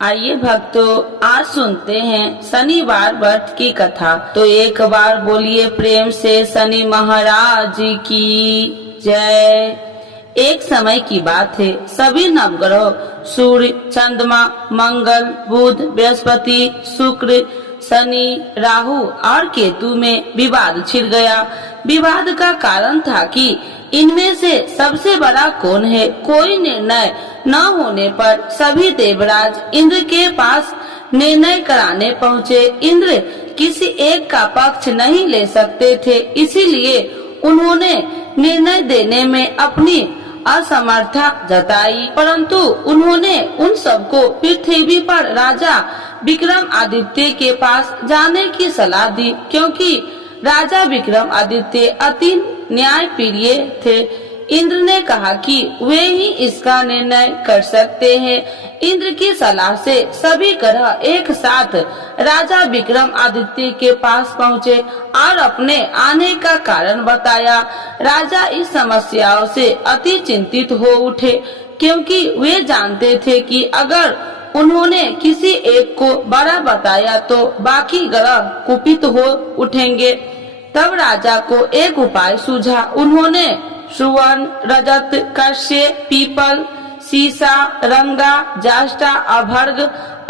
आइए भक्तों, आज सुनते हैं शनिवार व्रत की कथा। तो एक बार बोलिए प्रेम से शनि महाराज की जय। एक समय की बात है, सभी नवग्रह सूर्य, चंद्रमा, मंगल, बुध, बृहस्पति, शुक्र, शनि, राहु और केतु में विवाद छिड़ गया। विवाद का कारण था कि इनमें से सबसे बड़ा कौन है। कोई निर्णय न होने पर सभी देवराज इंद्र के पास निर्णय कराने पहुँचे। इंद्र किसी एक का पक्ष नहीं ले सकते थे, इसीलिए उन्होंने निर्णय देने में अपनी असमर्थता जताई। परंतु उन्होंने उन सबको पृथ्वी पर राजा विक्रमादित्य के पास जाने की सलाह दी, क्योंकि राजा विक्रमादित्य अति न्यायप्रिय थे। इंद्र ने कहा कि वे ही इसका निर्णय कर सकते हैं। इंद्र की सलाह से सभी ग्रह एक साथ राजा विक्रमादित्य के पास पहुँचे और अपने आने का कारण बताया। राजा इस समस्याओं से अति चिंतित हो उठे, क्योंकि वे जानते थे कि अगर उन्होंने किसी एक को बड़ा बताया तो बाकी ग्रह कुपित हो उठेंगे। तब राजा को एक उपाय सूझा। उन्होंने सुवर्ण, रजत, कश्य, पीपल, सीसा, रंगा, जाष्टा, अभर्ग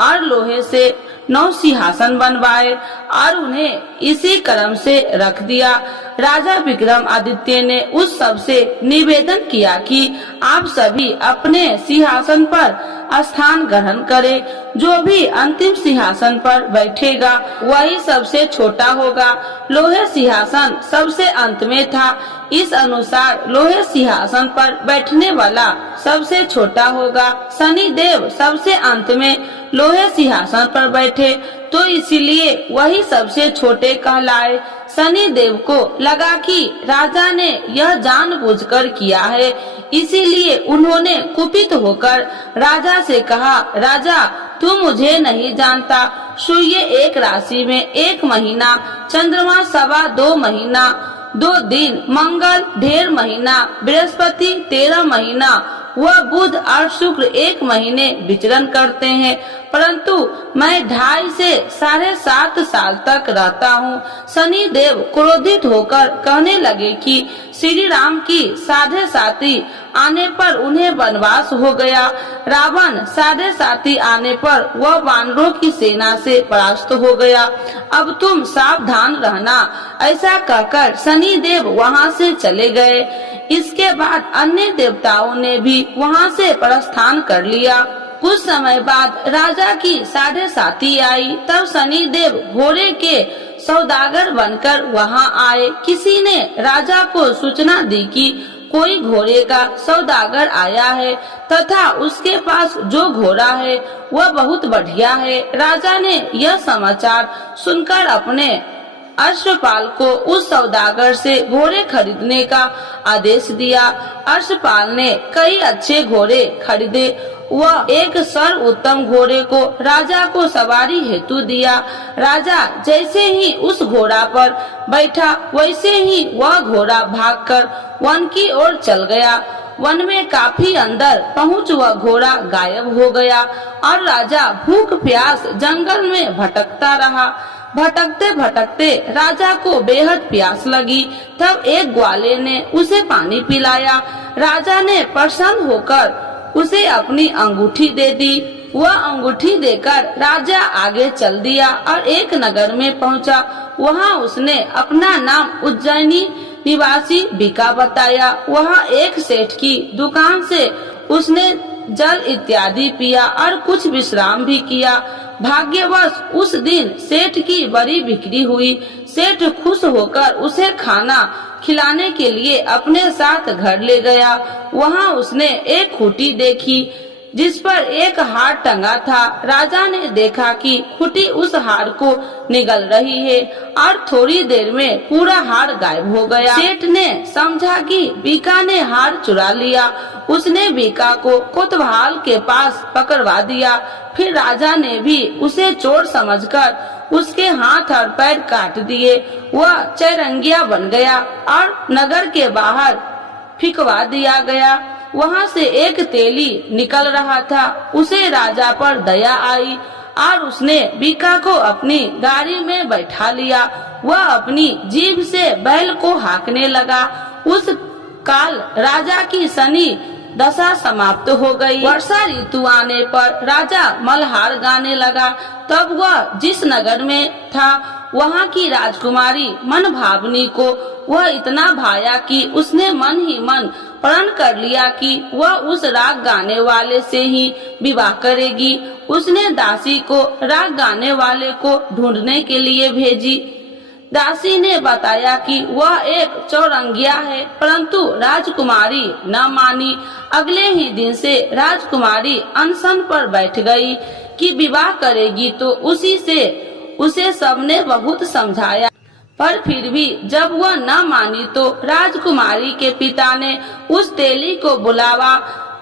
और लोहे से 9 सिंहासन बनवाए और उन्हें इसी क्रम से रख दिया। राजा विक्रमादित्य ने उस सब से निवेदन किया कि आप सभी अपने सिंहासन पर स्थान ग्रहण करें। जो भी अंतिम सिंहासन पर बैठेगा वही सबसे छोटा होगा। लोहे सिंहासन सबसे अंत में था, इस अनुसार लोहे सिंहासन पर बैठने वाला सबसे छोटा होगा। शनि देव सबसे अंत में लोहे सिंहासन पर बैठे तो इसीलिए वही सबसे छोटे कहलाए। शनि देव को लगा कि राजा ने यह जानबूझकर किया है, इसीलिए उन्होंने कुपित होकर राजा से कहा, राजा तू मुझे नहीं जानता। सूर्य एक राशि में 1 महीना, चंद्रमा 2.25 महीना, 2 दिन, मंगल 1.5 महीना, बृहस्पति 13 महीना वह बुध और शुक्र 1 महीने विचरण करते हैं, परंतु मैं 2.5 से 7.5 साल तक रहता हूँ। शनि देव क्रोधित होकर कहने लगे कि श्री राम की 7.5 आने पर उन्हें वनवास हो गया। रावण 7.5 आने पर वह वानरों की सेना से परास्त हो गया। अब तुम सावधान रहना। ऐसा कहकर शनि देव वहाँ से चले गए। इसके बाद अन्य देवताओं ने भी वहाँ से प्रस्थान कर लिया। कुछ समय बाद राजा की 7.5 आई। तब शनि देव घोड़े के सौदागर बनकर वहाँ आए। किसी ने राजा को सूचना दी कि कोई घोड़े का सौदागर आया है तथा उसके पास जो घोड़ा है वह बहुत बढ़िया है। राजा ने यह समाचार सुनकर अपने अश्वपाल को उस सौदागर से घोड़े खरीदने का आदेश दिया। अश्वपाल ने कई अच्छे घोड़े खरीदे। वह एक सर्वोत्तम घोड़े को राजा को सवारी हेतु दिया। राजा जैसे ही उस घोड़ा पर बैठा वैसे ही वह घोड़ा भागकर वन की ओर चल गया। वन में काफी अंदर पहुँच वह घोड़ा गायब हो गया और राजा भूख प्यास जंगल में भटकता रहा। भटकते भटकते राजा को बेहद प्यास लगी। तब एक ग्वाले ने उसे पानी पिलाया। राजा ने प्रसन्न होकर उसे अपनी अंगूठी दे दी। वह अंगूठी देकर राजा आगे चल दिया और एक नगर में पहुंचा। वहां उसने अपना नाम उज्जैनी निवासी बिका बताया। वहां एक सेठ की दुकान से उसने जल इत्यादि पिया और कुछ विश्राम भी किया। भाग्यवश उस दिन सेठ की बड़ी बिक्री हुई। सेठ खुश होकर उसे खाना खिलाने के लिए अपने साथ घर ले गया। वहां उसने एक खूंटी देखी जिस पर एक हार टंगा था। राजा ने देखा कि खूंटी उस हार को निगल रही है और थोड़ी देर में पूरा हार गायब हो गया। सेठ ने समझा कि बीका ने हार चुरा लिया। उसने बीका को कोतवाल के पास पकड़वा दिया। फिर राजा ने भी उसे चोर समझकर उसके हाथ और पैर काट दिए। वह चैरंगिया बन गया और नगर के बाहर फिकवा दिया गया। वहाँ से एक तेली निकल रहा था। उसे राजा पर दया आई और उसने बीका को अपनी गाड़ी में बैठा लिया। वह अपनी जीभ से बैल को हाँकने लगा। उस काल राजा की शनि दशा समाप्त हो गई। वर्षा ऋतु आने पर राजा मल्हार गाने लगा। तब वह जिस नगर में था वहाँ की राजकुमारी मनभावनी को वह इतना भाया कि उसने मन ही मन प्रण कर लिया कि वह उस राग गाने वाले से ही विवाह करेगी। उसने दासी को राग गाने वाले को ढूंढने के लिए भेजी। दासी ने बताया कि वह एक चौरंगिया है, परंतु राजकुमारी न मानी। अगले ही दिन से राजकुमारी अनशन पर बैठ गई कि विवाह करेगी तो उसी से उसे सबने बहुत समझाया, पर फिर भी जब वह न मानी तो राजकुमारी के पिता ने उस तेली को बुलावा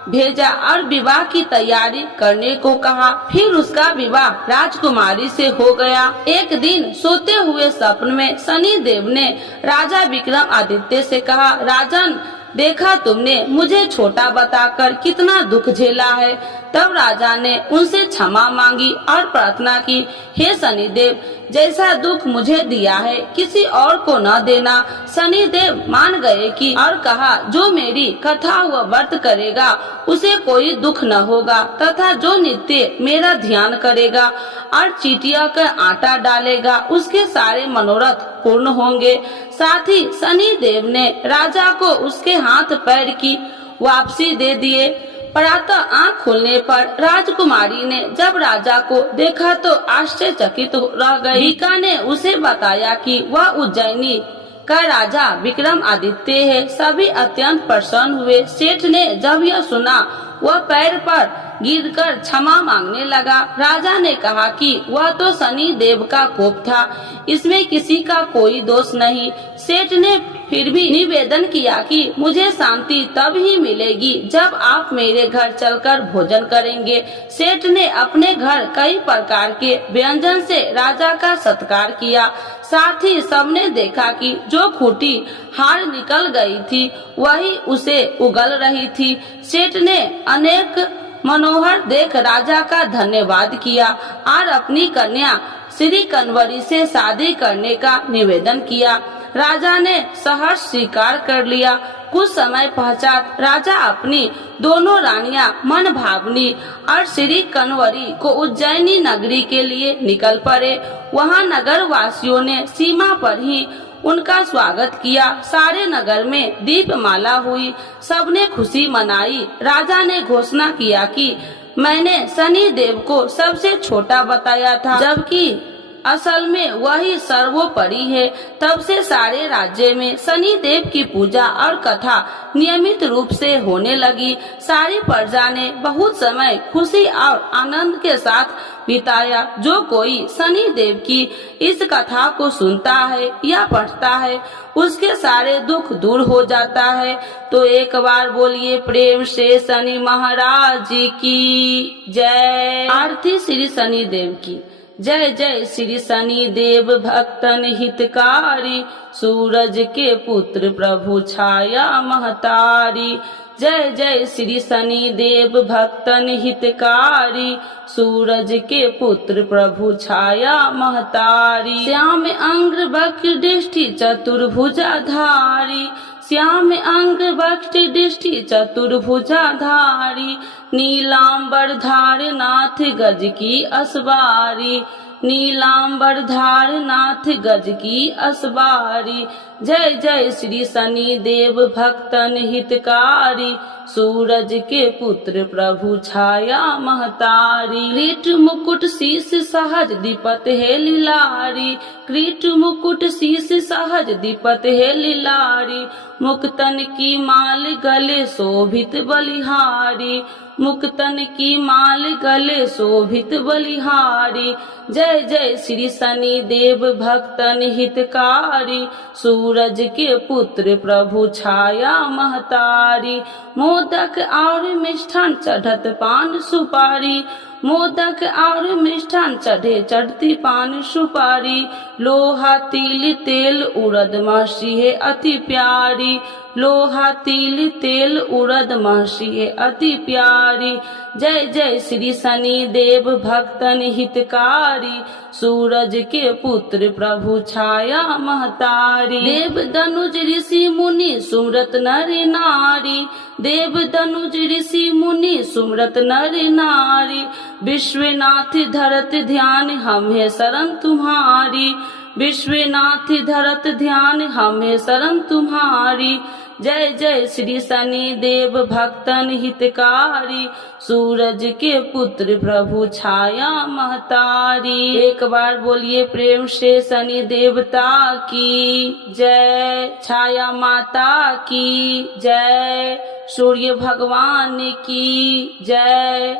भेजा और विवाह की तैयारी करने को कहा। फिर उसका विवाह राजकुमारी से हो गया। एक दिन सोते हुए स्वप्न में शनि देव ने राजा विक्रमादित्य से कहा, राजन, देखा तुमने मुझे छोटा बताकर कितना दुख झेला है। तब राजा ने उनसे क्षमा मांगी और प्रार्थना की, हे शनिदेव, जैसा दुख मुझे दिया है किसी और को न देना। शनिदेव मान गए कि और कहा, जो मेरी कथा व व्रत करेगा उसे कोई दुख न होगा तथा जो नित्य मेरा ध्यान करेगा और चीटिया का आटा डालेगा उसके सारे मनोरथ पूर्ण होंगे। साथ ही शनिदेव ने राजा को उसके हाथ पैर की वापसी दे दिए। प्रातः आँख खुलने पर राजकुमारी ने जब राजा को देखा तो आश्चर्यचकित रह गई। बीका ने उसे बताया कि वह उज्जैनी का राजा विक्रमादित्य है। सभी अत्यंत प्रसन्न हुए। सेठ ने जब यह सुना वह पैर पर गिरकर क्षमा मांगने लगा। राजा ने कहा कि वह तो शनि देव का कोप था, इसमें किसी का कोई दोष नहीं। सेठ ने फिर भी निवेदन किया कि मुझे शांति तब ही मिलेगी जब आप मेरे घर चलकर भोजन करेंगे। सेठ ने अपने घर कई प्रकार के व्यंजन से राजा का सत्कार किया। साथ ही सबने देखा कि जो खूंटी हार निकल गई थी वही उसे उगल रही थी। सेठ ने अनेक मनोहर देख राजा का धन्यवाद किया और अपनी कन्या श्री कन्वरी से शादी करने का निवेदन किया। राजा ने सहर्ष स्वीकार कर लिया। कुछ समय पश्चात राजा अपनी दोनों रानियां मनभावनी और श्री कन्वरी को उज्जैनी नगरी के लिए निकल पड़े। वहां नगर वासियों ने सीमा पर ही उनका स्वागत किया। सारे नगर में दीपमाला हुई, सबने खुशी मनाई। राजा ने घोषणा किया कि मैंने शनि देव को सबसे छोटा बताया था, जबकि असल में वही सर्वोपरि है। तब से सारे राज्य में शनि देव की पूजा और कथा नियमित रूप से होने लगी। सारी प्रजा ने बहुत समय खुशी और आनंद के साथ बिताया। जो कोई शनि देव की इस कथा को सुनता है या पढ़ता है उसके सारे दुख दूर हो जाता है। तो एक बार बोलिए प्रेम से शनि महाराज की जय। आरती श्री शनि देव की जय। जय श्री शनि देव भक्तन हितकारी, सूरज के पुत्र प्रभु छाया महतारी। जय जय श्री शनि देव भक्तन हितकारी, सूरज के पुत्र प्रभु छाया महतारी। श्याम अंग्र वक्र दृष्टि चतुर्भुजाधारी, श्याम अंग वक्र दृष्टि चतुर्भुजाधारी। नीलांबर धार नाथ गज की असवारी, नीलांबर धार नाथ गज की असवारी। जय जय श्री शनि देव भक्तन हितकारी, सूरज के पुत्र प्रभु छाया महतारी। क्रीट मुकुट शीस सहज दीपत है लीलारी, क्रीट मुकुट शीस सहज दीपत है लीलारी। मुक्तन की माल गले शोभित बलिहारी, मुक्तन की माल गले शोभित बलिहारी। जय जय श्री शनि देव भक्तन हितकारी, सूरज के पुत्र प्रभु छाया महतारी। मोदक और मिष्ठान चढ़त पान सुपारी, मोदक और मिष्ठान चढ़े, चढ़ती पान सुपारी, लोहा तिल तेल उड़द महर्षि है अति प्यारी, लोहा तिल तेल उड़द महर्षि है अति प्यारी। जय जय श्री शनि देव भक्तन हितकारी, सूरज के पुत्र प्रभु छाया महतारी। देव धनुज ऋषि मुनि सुमरत नर नारी, देव धनुज ऋषि मुनि सुमरत नर नारी, विश्वनाथ धरत ध्यान हम है शरण तुम्हारी, विश्वनाथ धरत ध्यान हम है शरण तुम्हारी। जय जय श्री शनि देव भक्तन हितकारी, सूरज के पुत्र प्रभु छाया महतारी। एक बार बोलिए प्रेम से शनि देवता की जय, छाया माता की जय, सूर्य भगवान की जय।